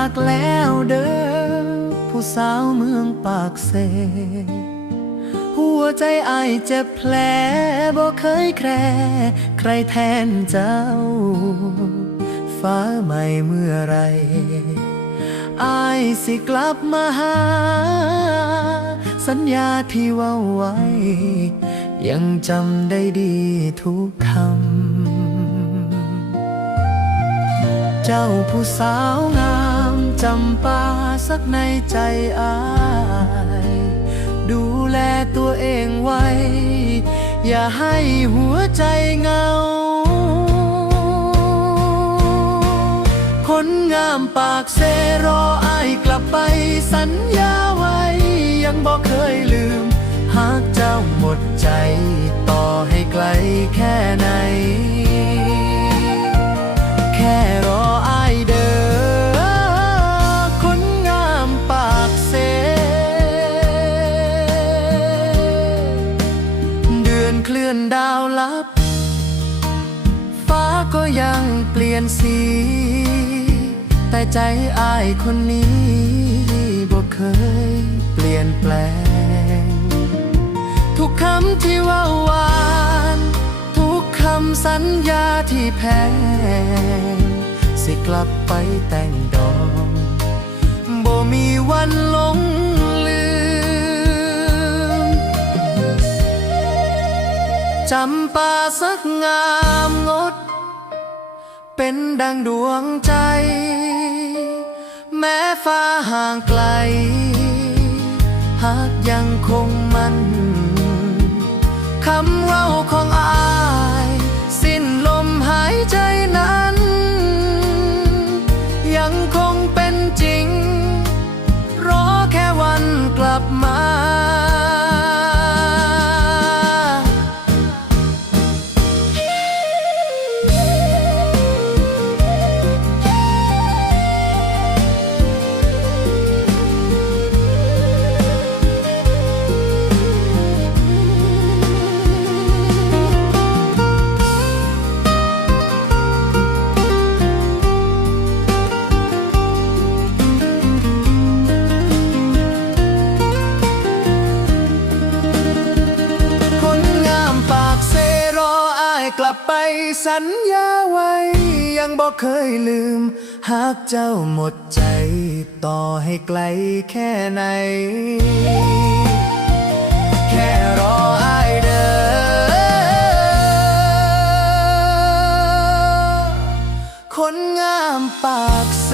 ากแล้วเด้อผู้สาวเมืองปากเซหัวใจไอเจ็บแผลบ่เคยแคร์ ใครแทนเจ้า ฟ้าใหม่เมื่อไรอายสิกลับมาหา สัญญาที่ว่าไว้ ยังจำได้ดีทุกคำ เจ้าผู้สาวงามจำปาสักในใจอาย ดูแลตัวเองไว้ อย่าให้หัวใจเหงา คนงามปากเซรออายกลับไปสัญญาไว้ ยังบอกเคยลืม หากเจ้าหมดใจ ต่อให้ไกลแค่ไหน ลื่อนดาวลับ ฟ้าก็ยังเปลี่ยนสี แต่ใจอายคนนี้บ่เคยเปลี่ยนแปลง ทุกคำที่ว่าหวาน ทุกคำสัญญาที่แพง สิกลับไปแต่งดอกบ่มีวันลง จำปาสักงามงด เป็นดังดวงใจ แม้ฟ้าห่างไกล หากยังคงมันคำเว่าของอาย สิ้นลมหายใจนั้น ยังคงเป็นจริง รอแค่วันกลับมา กลับไปสัญญาไว้ ยังบอกเคยลืม หากเจ้าหมดใจ ต่อให้ไกลแค่ไหน แค่รออเดินคนงามปากเส